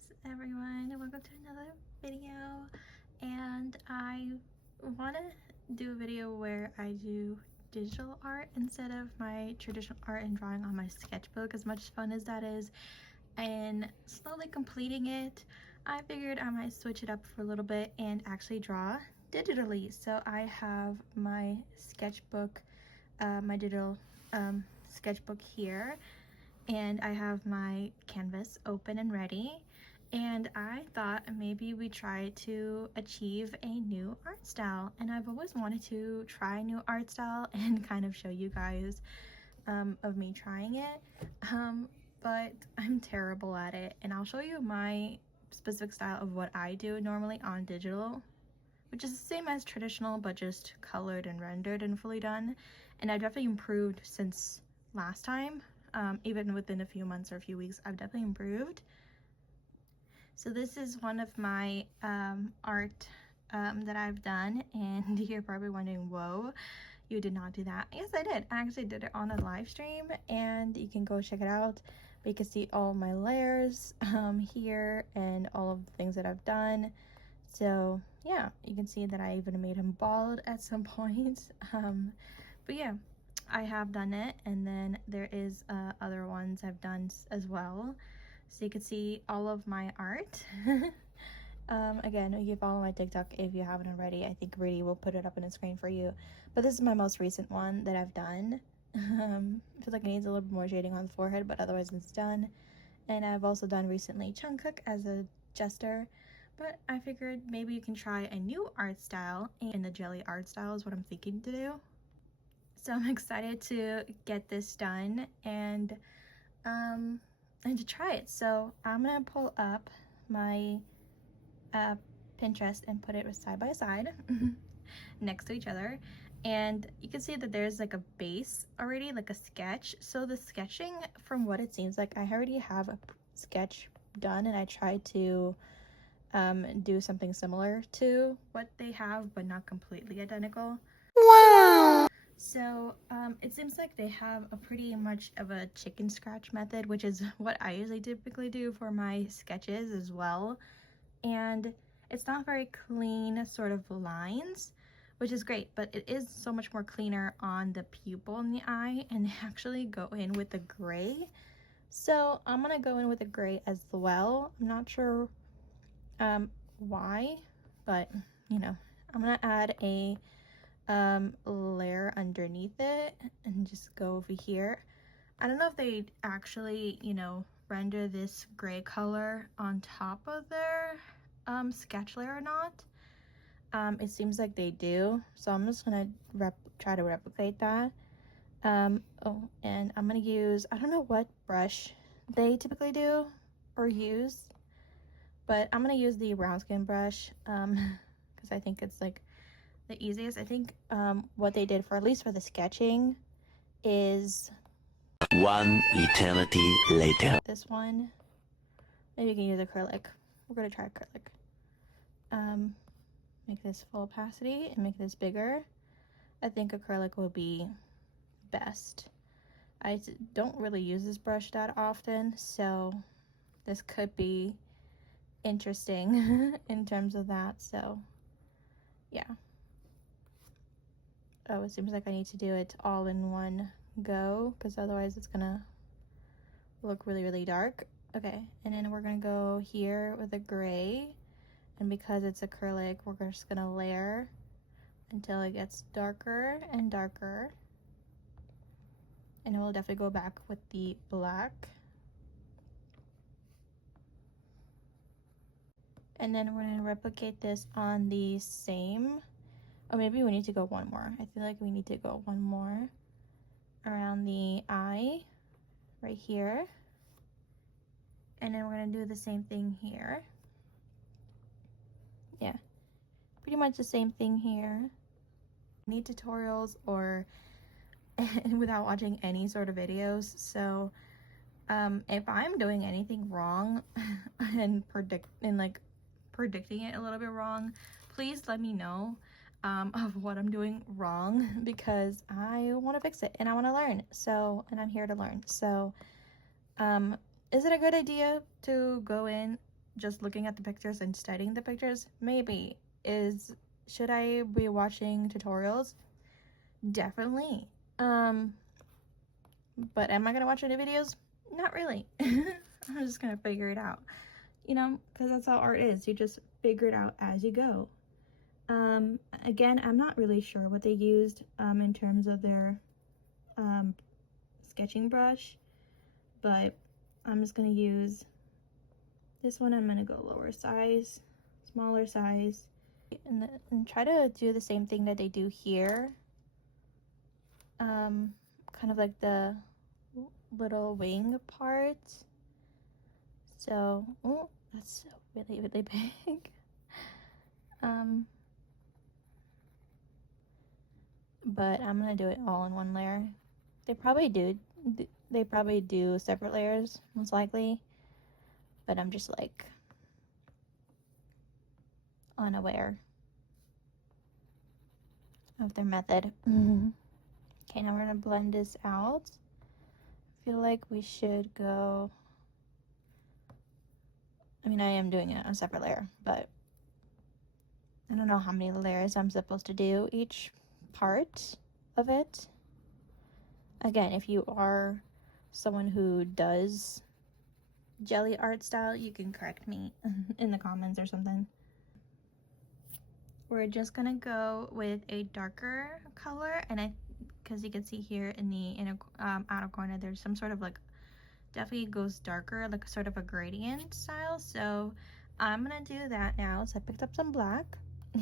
Greetings everyone, welcome to another video. And I want to do a video where I do digital art instead of my traditional art and drawing on my sketchbook. As much fun as that is, and slowly completing it, I figured I might switch it up for a little bit and actually draw digitally. So I have my sketchbook, my digital sketchbook here, and I have my canvas open and ready, and I thought maybe we try to achieve a new art style. And I've always wanted to try a new art style and kind of show you guys of me trying it, but I'm terrible at it, and I'll show you my specific style of what I do normally on digital, which is the same as traditional but just colored and rendered and fully done. And I've definitely improved since last time. Even within a few months or a few weeks, I've definitely improved. So this is one of my art that I've done, and you're probably wondering, whoa, you did not do that. Yes, I did. I actually did it on a live stream, and you can go check it out. But you can see all my layers here and all of the things that I've done. So yeah, you can see that I even made him bald at some point. But yeah, I have done it, and then there is other ones I've done as well. So you can see all of my art. Again, you can follow my TikTok if you haven't already. I think Rudy will put it up on the screen for you. But this is my most recent one that I've done. I feel like it needs a little bit more shading on the forehead, but otherwise it's done. And I've also done recently Jungkook as a jester. But I figured maybe you can try a new art style, and the jelly art style is what I'm thinking to do. So I'm excited to get this done and to try it. So I'm gonna pull up my Pinterest and put it side by side next to each other, and you can see that there's like a base already, like a sketch. So the sketching, from what it seems like, I already have a sketch done, and I tried to do something similar to what they have, but not completely identical. Wow! So it seems like they have a pretty much of a chicken scratch method, which is what I usually typically do for my sketches as well. And it's not very clean sort of lines, which is great, but it is so much more cleaner on the pupil in the eye, and they actually go in with the gray. So I'm gonna go in with the gray as well. I'm not sure why, but you know, I'm gonna add a layer underneath it and just go over here. I don't know if they actually, you know, render this gray color on top of their sketch layer or not. It seems like they do, so I'm just gonna try to replicate that. Oh, and I'm gonna use, I don't know what brush they typically do or use, but I'm gonna use the brown skin brush because I think it's like the easiest. I think what they did, for at least for the sketching, is one eternity later. This one. Maybe you can use acrylic. We're gonna try acrylic. Make this full opacity and make this bigger. I think acrylic will be best. I don't really use this brush that often, so this could be interesting in terms of that. So yeah. Oh, it seems like I need to do it all in one go, because otherwise it's gonna look really, really dark. Okay, and then we're gonna go here with a gray, and because it's acrylic, we're just gonna layer until it gets darker and darker. And we'll definitely go back with the black. And then we're gonna replicate this on the same, oh, maybe we need to go one more. I feel like we need to go one more around the eye right here. And then we're gonna do the same thing here. Yeah, pretty much the same thing here. Need tutorials or without watching any sort of videos. So if I'm doing anything wrong and predicting it a little bit wrong, please let me know of what I'm doing wrong, because I want to fix it and I want to learn. So, and I'm here to learn. So is it a good idea to go in just looking at the pictures and studying the pictures? Maybe. Should I be watching tutorials? Definitely. But am I gonna watch any videos? Not really. I'm just gonna figure it out, you know, because that's how art is. You just figure it out as you go. Again, I'm not really sure what they used in terms of their sketching brush, but I'm just gonna use this one. I'm gonna go lower size, smaller size, and try to do the same thing that they do here. Kind of like the little wing part. So, oh, that's really, really big. But I'm gonna do it all in one layer. They probably do separate layers, most likely. But I'm just like unaware of their method. Okay, now we're gonna blend this out. I feel like we should go, I mean, I am doing it on a separate layer, but I don't know how many layers I'm supposed to do each part of it. Again, if you are someone who does jelly art style, you can correct me in the comments or something. We're just gonna go with a darker color, and because you can see here in the outer corner, there's some sort of like, definitely goes darker, like sort of a gradient style. So I'm gonna do that now. So I picked up some black,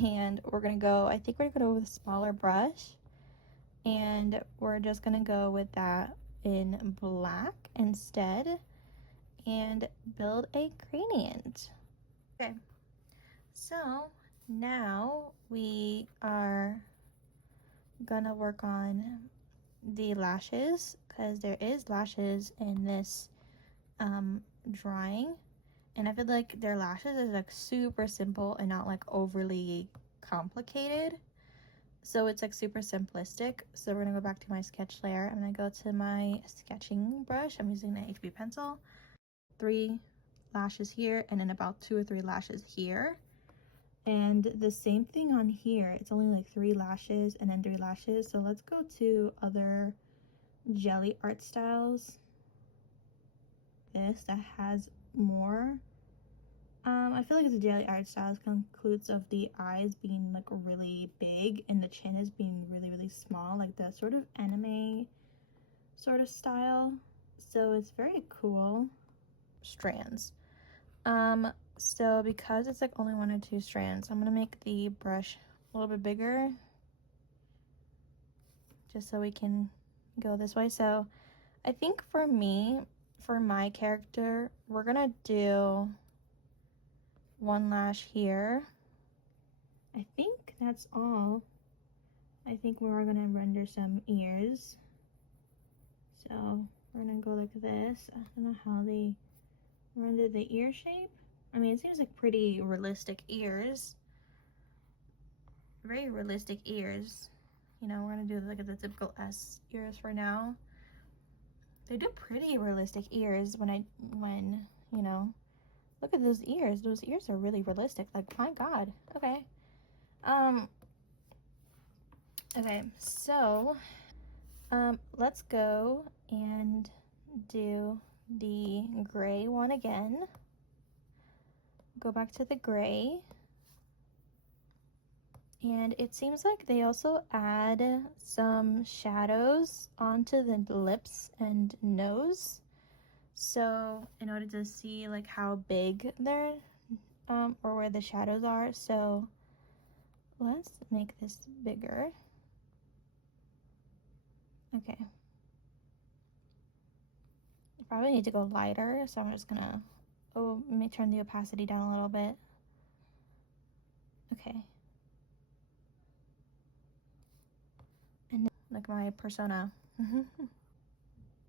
and we're gonna go, I think we're gonna go with a smaller brush, and we're just gonna go with that in black instead and build a gradient. Okay, so now we are gonna work on the lashes, because there is lashes in this drawing, and I feel like their lashes is like super simple and not like overly complicated, so it's like super simplistic. So we're gonna go back to my sketch layer. I'm gonna go to my sketching brush. I'm using the HB pencil. 3 lashes here, and then about 2 or 3 lashes here, and the same thing on here. It's only like 3 lashes and then 3 lashes. So let's go to other jelly art styles. This that has more. I feel like it's a jelly art style. It concludes of the eyes being like really big and the chin is being really, really small, like the sort of anime sort of style. So it's very cool. Strands. So because it's like only 1 or 2 strands, I'm gonna make the brush a little bit bigger, just so we can go this way. So I think for me, for my character, we're gonna do 1 lash here. I think that's all. I think we're gonna render some ears. So we're gonna go like this. I don't know how they render the ear shape. I mean, it seems like pretty realistic ears. Very realistic ears. You know, we're gonna do like the typical S ears for now. They do pretty realistic ears when you know, look at those ears. Those ears are really realistic. Like, my God. Okay. Okay, so let's go and do the gray one again. Go back to the gray. And it seems like they also add some shadows onto the lips and nose. So in order to see like how big they're, or where the shadows are. So let's make this bigger. Okay. I probably need to go lighter, so I'm just gonna, let me turn the opacity down a little bit. Okay. And like my persona.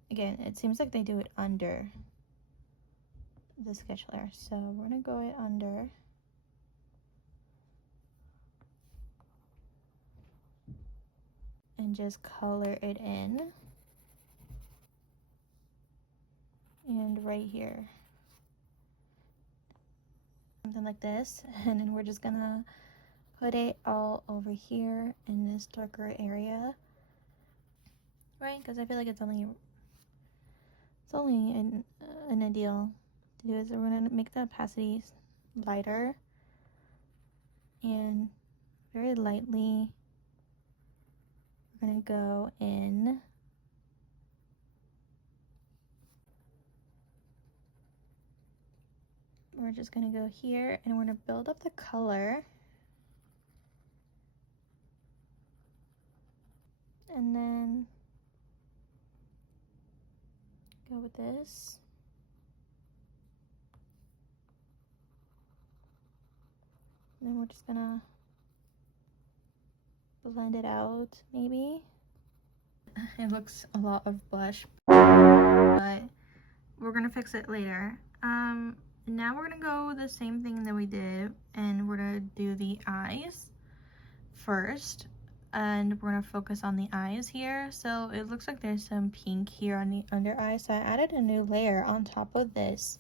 Again, it seems like they do it under the sketch layer, so we're gonna go it under. And just color it in. And right here. something like this, and then we're just gonna put it all over here in this darker area, right? Because I feel like it's only an ideal to do is we're gonna make the opacity lighter and very lightly we're gonna go in. We're just gonna go here and we're gonna build up the color. And then go with this. And then we're just gonna blend it out, maybe. It looks a lot of blush, but we're gonna fix it later. Now we're gonna go the same thing that we did, and we're gonna do the eyes first. And we're gonna focus on the eyes here. So it looks like there's some pink here on the under eye, so I added a new layer on top of this,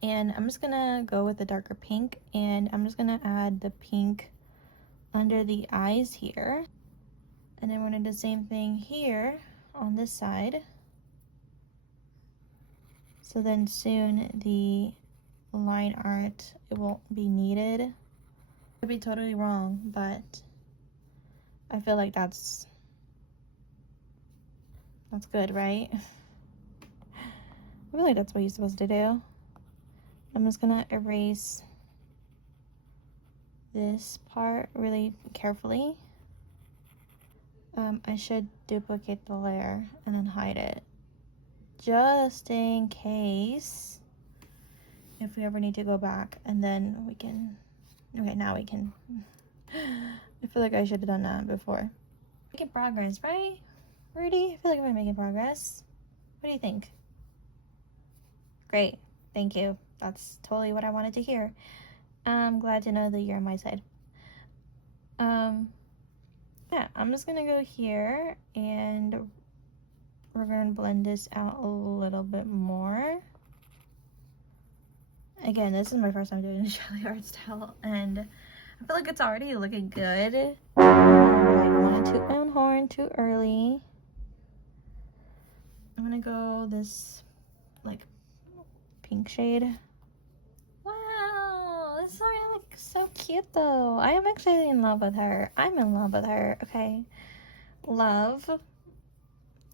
and I'm just gonna go with the darker pink, and I'm just gonna add the pink under the eyes here, and then we're gonna do the same thing here on this side. So then soon the line art, it won't be needed. I could be totally wrong, but I feel like that's good, right? I feel like that's what you're supposed to do. I'm just gonna erase this part really carefully. I should duplicate the layer and then hide it, just in case if we ever need to go back, and then we can, okay, now we can. I feel like I should have done that before. Making progress, right, Rudy? I feel like we're making progress. What do you think? Great, thank you. That's totally what I wanted to hear. I'm glad to know that you're on my side. Yeah, I'm just gonna go here and we're gonna blend this out a little bit more. Again, this is my first time doing a jelly art style, and I feel like it's already looking good. I don't want to toot my own horn too early. I'm gonna go this like pink shade. Wow, this is already like so cute though. I am actually in love with her. I'm in love with her. Okay, love.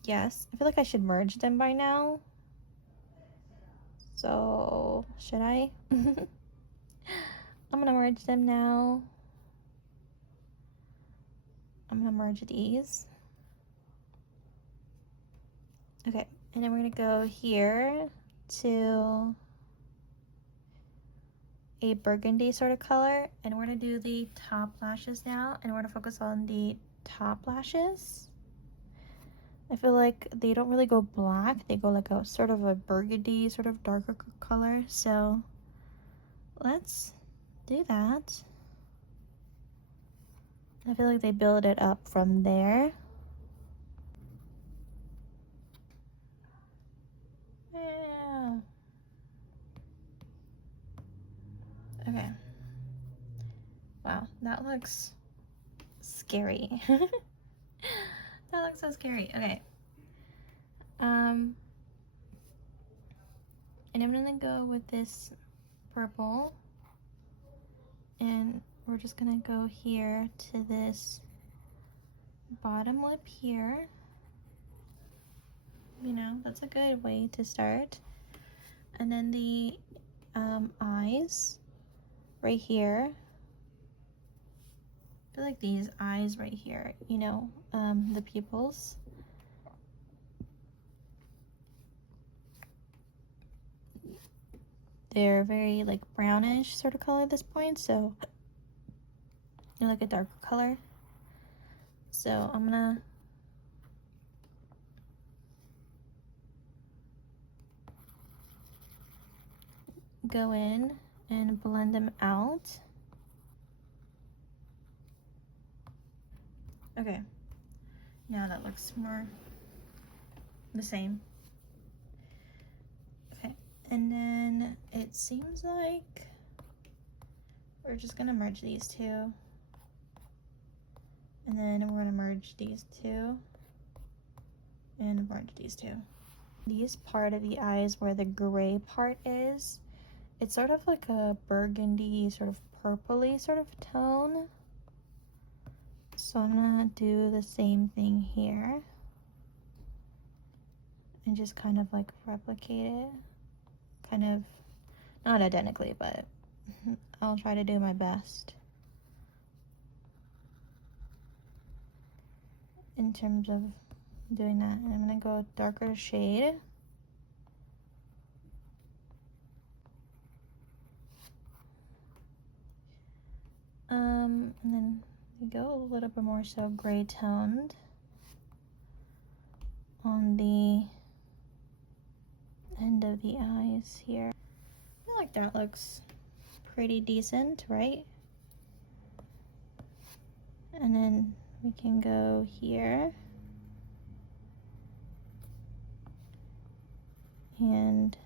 Yes, I feel like I should merge them by now. So should I? I'm gonna merge them now. I'm gonna merge these. Okay, and then we're gonna go here to a burgundy sort of color, and we're gonna do the top lashes now, and we're gonna focus on the top lashes. I feel like they don't really go black, they go like a sort of a burgundy, sort of darker color, so let's do that. I feel like they build it up from there. Yeah. Okay. Wow, that looks scary. That looks so scary. Okay. And I'm gonna go with this purple, and we're just gonna go here to this bottom lip here. You know, that's a good way to start. And then the eyes right here. I feel like these eyes right here, you know, the pupils. They're very like brownish sort of color at this point, so they're like a darker color. So I'm gonna go in and blend them out. Okay, now that looks more the same. Okay, and then it seems like we're just gonna merge these two. And then we're gonna merge these two. And merge these two. This part of the eyes where the gray part is, it's sort of like a burgundy, sort of purpley sort of tone. So I'm gonna do the same thing here. And just kind of like replicate it. Kind of, not identically, but I'll try to do my best in terms of doing that. And I'm gonna go darker shade. And then we go a little bit more so gray toned on the end of the eyes here. I feel like that looks pretty decent, right? And then we can go here and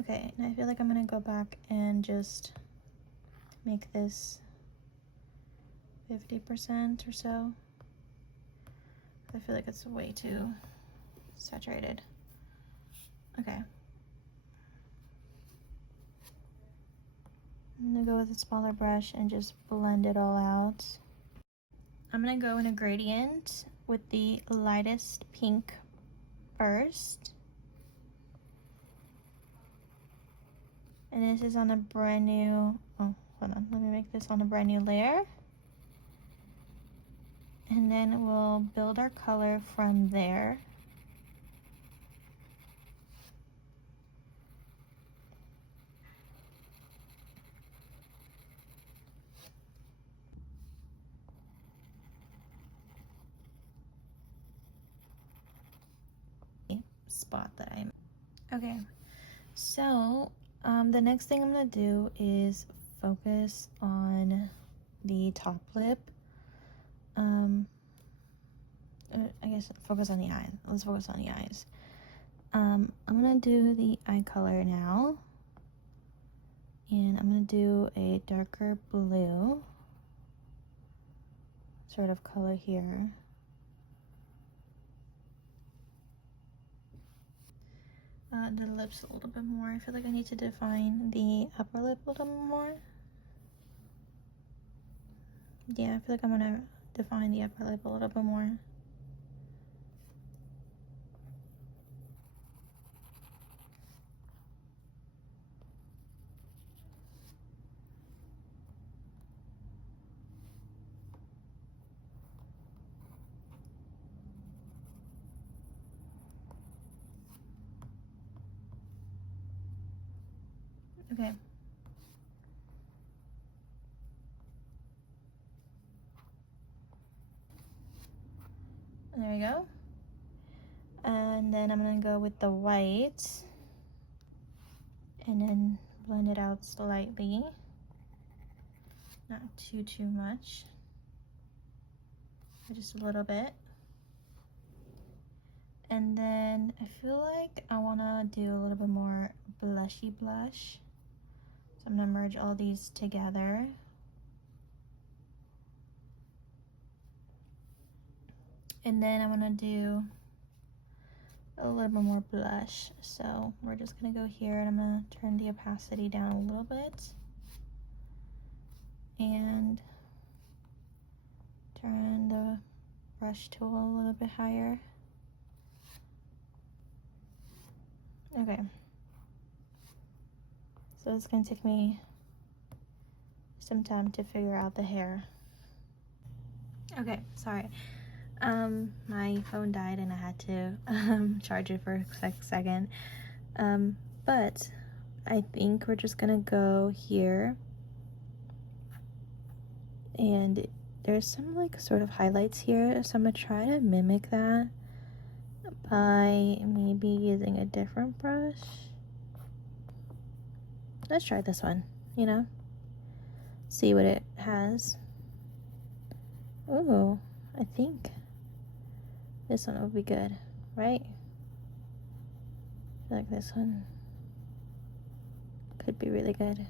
okay, and I feel like I'm gonna go back and just make this 50% or so. I feel like it's way too saturated. Okay. I'm gonna go with a smaller brush and just blend it all out. I'm gonna go in a gradient with the lightest pink first. And this is on a brand new, oh, hold on, let me make this on a brand new layer. And then we'll build our color from there. Spot that I'm, okay, so the next thing I'm gonna do is focus on the top lip. I guess focus on the eye. Let's focus on the eyes. I'm gonna do the eye color now, and I'm gonna do a darker blue sort of color here. The lips a little bit more. I feel like I need to define the upper lip a little more. Yeah, I feel like I'm gonna define the upper lip a little bit more. Okay. There we go. And then I'm gonna go with the white and then blend it out slightly. Not too much, but just a little bit. And then I feel like I wanna do a little bit more blushy blush. So I'm gonna merge all these together. And then I'm gonna do a little bit more blush. So we're just gonna go here and I'm gonna turn the opacity down a little bit. And turn the brush tool a little bit higher. Okay. So it's gonna take me some time to figure out the hair. Okay, sorry. My phone died and I had to charge it for a second. But I think we're just gonna go here. And there's some like sort of highlights here, so I'm gonna try to mimic that by maybe using a different brush. Let's try this one, you know? see what it has. Ooh, I think this one will be good, right? I feel like this one could be really good.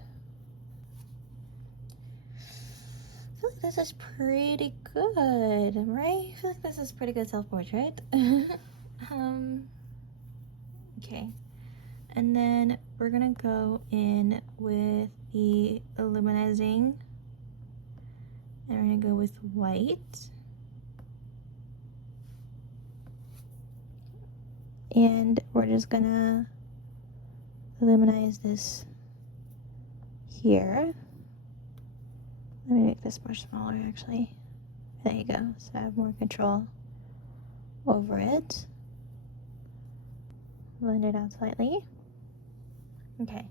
I feel like this is pretty good, right? I feel like this is pretty good self-portrait. Okay. And then we're gonna go in with the illuminizing, and we're gonna go with white. And we're just gonna illuminize this here. Let me make this much smaller actually. There you go, so I have more control over it. Blend it out slightly. Okay,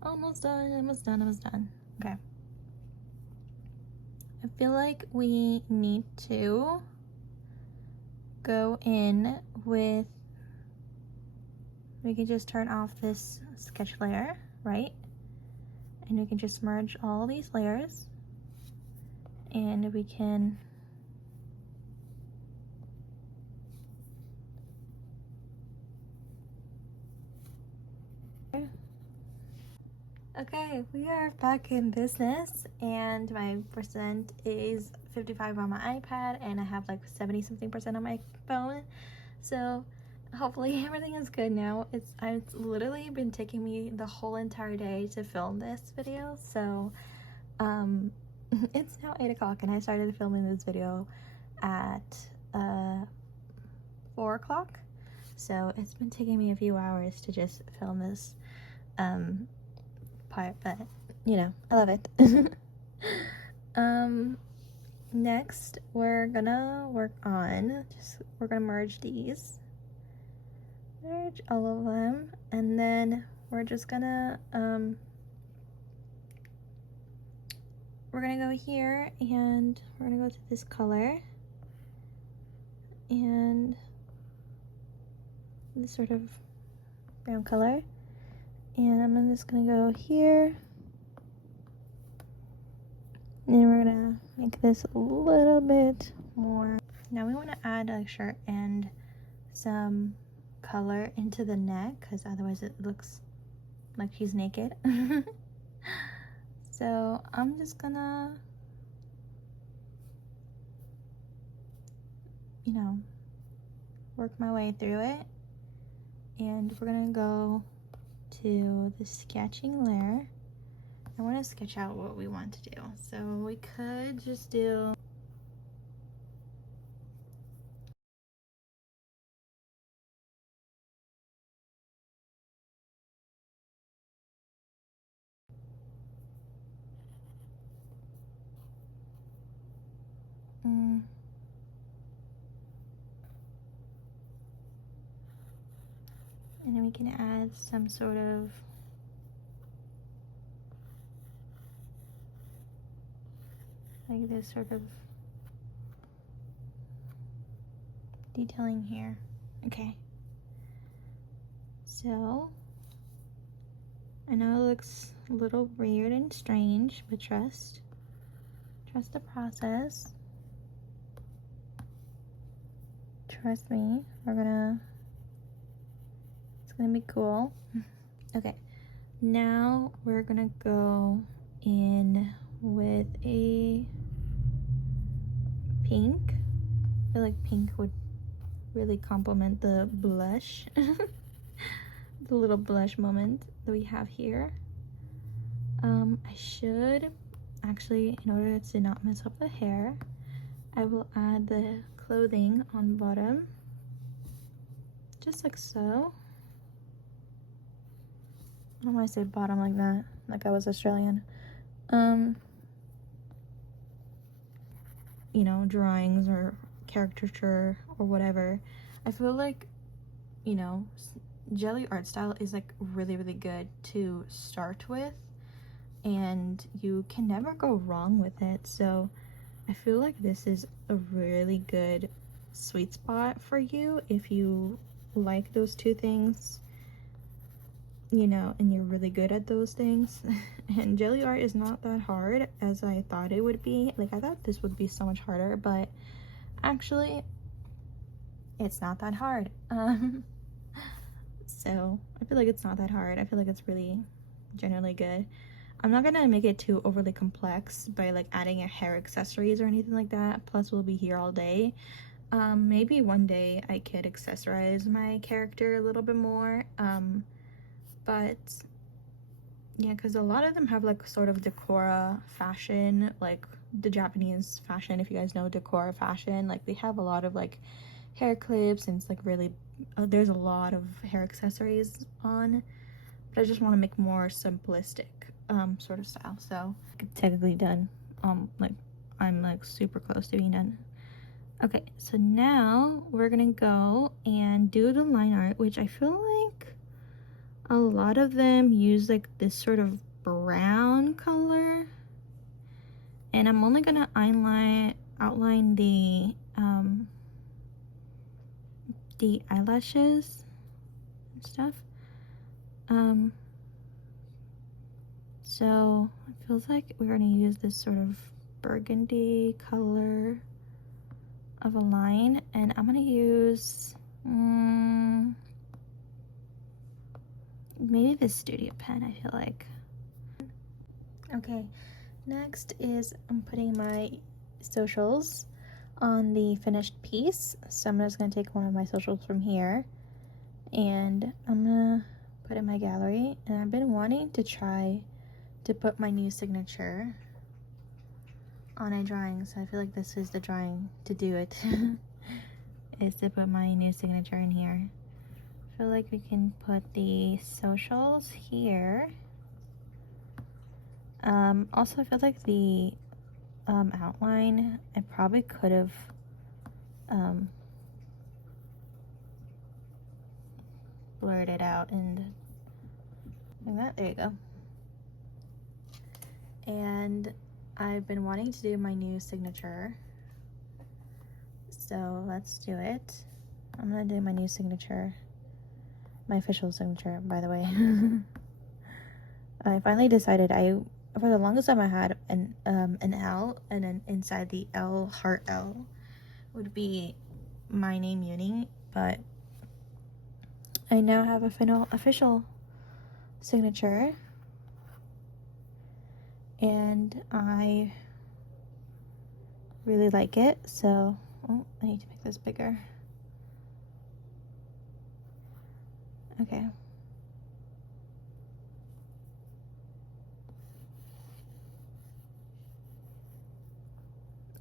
almost done, almost done, almost done. Okay. I feel like we need to go in with, we can just turn off this sketch layer, right? And we can just merge all these layers, and we can okay, we are back in business, and my percent is 55 on my iPad, and I have like 70 something percent on my phone. So hopefully everything is good now. It's literally been taking me the whole entire day to film this video. So it's now 8 o'clock, and I started filming this video at 4 o'clock. So it's been taking me a few hours to just film this part, but you know, I love it. Next we're gonna work on we're gonna merge these, merge all of them, and then we're just gonna we're gonna go here, and we're gonna go to this color and this sort of brown color, and I'm just gonna go here, and we're gonna make this a little bit more. Now we want to add a shirt and some color into the neck, because otherwise it looks like she's naked. So I'm just gonna, you know, work my way through it, and we're gonna go to the sketching layer. I want to sketch out what we want to do, so we could just do and then we can add some sort of like this sort of detailing here. Okay, so I know it looks a little weird and strange, but trust the process. Trust me, it's gonna be cool. Okay, now we're gonna go in with a pink. I feel like pink would really complement the blush. The little blush moment that we have here. I should actually, in order to not mess up the hair, I will add the clothing on bottom, just like so. I don't know why I say bottom like that, like I was Australian. You know, drawings or caricature or whatever. I feel like, you know, jelly art style is like really good to start with, and you can never go wrong with it. So I feel like this is a really good sweet spot for you if you like those two things, you know, and you're really good at those things. And jelly art is not that hard as I thought it would be. Like, I thought this would be so much harder, but actually it's not that hard. So I feel like it's not that hard. I feel like it's really generally good. I'm not gonna make it too overly complex by like adding a hair accessories or anything like that. Plus we'll be here all day. Maybe one day I could accessorize my character a little bit more. But yeah, because a lot of them have like sort of decora fashion, like the Japanese fashion, if you guys know decora fashion. Like they have a lot of like hair clips, and it's like really there's a lot of hair accessories on, but I just want to make more simplistic sort of style. So technically done. Like I'm like super close to being done. Okay, so now we're gonna go and do the line art, which I feel like a lot of them use like this sort of brown color, and I'm only gonna outline the eyelashes and stuff. So it feels like we're gonna use this sort of burgundy color of a line, and I'm gonna use maybe this studio pen, I feel like. Okay, next is I'm putting my socials on the finished piece. So I'm just gonna take one of my socials from here and I'm gonna put it in my gallery. And I've been wanting to try to put my new signature on a drawing, so I feel like this is the drawing to do it. Is to put my new signature in here. I feel like we can put the socials here. Also I feel like the outline, I probably could have blurred it out and like that. There you go. And I've been wanting to do my new signature, so let's do it. I'm gonna do my new signature, my official signature, by the way. I finally decided, for the longest time I had an L, and then inside the L, heart L, would be my name, Yunie, but I now have a final official signature, and I really like it. So I need to make this bigger. Okay.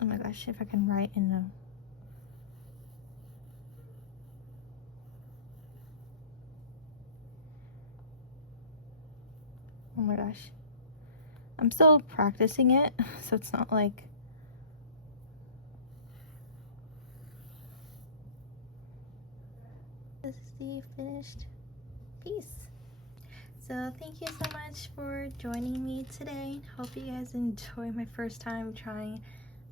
Oh my gosh, if I can write in the... Oh my gosh. I'm still practicing it, so it's not like... This is the finished piece. So thank you so much for joining me today. Hope you guys enjoy my first time trying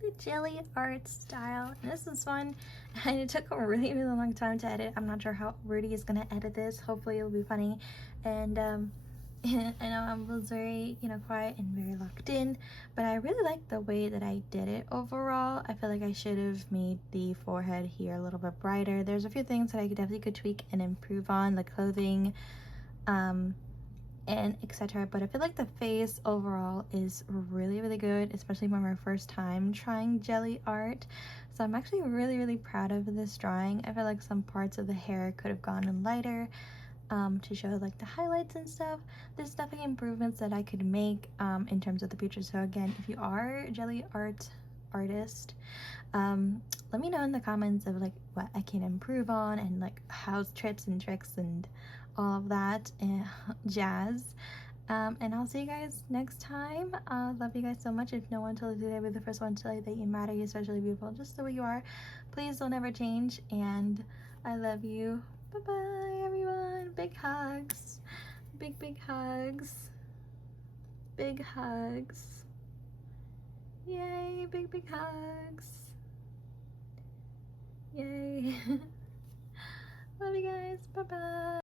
the jelly art style. And this was fun, and it took a really long time to edit. I'm not sure how Rudy is gonna edit this. Hopefully it'll be funny. And I know I was very, you know, quiet and very locked in, but I really like the way that I did it overall. I feel like I should have made the forehead here a little bit brighter. There's a few things that I definitely could tweak and improve on, the clothing, and etc. But I feel like the face overall is really good, especially for my first time trying jelly art. So I'm actually really proud of this drawing. I feel like some parts of the hair could have gone in lighter, to show like the highlights and stuff. There's definitely improvements that I could make in terms of the future. So again, if you are a jelly artist, let me know in the comments of like what I can improve on, and like how tips and tricks and all of that jazz. And I'll see you guys next time. Love you guys so much. If no one told you today, I'll be the first one to tell you that you matter, you're especially beautiful just the way you are. Please don't ever change, and I love you. Bye bye everyone. Big hugs. Big hugs. Big hugs. Yay, big hugs. Yay. Love you guys. Bye bye.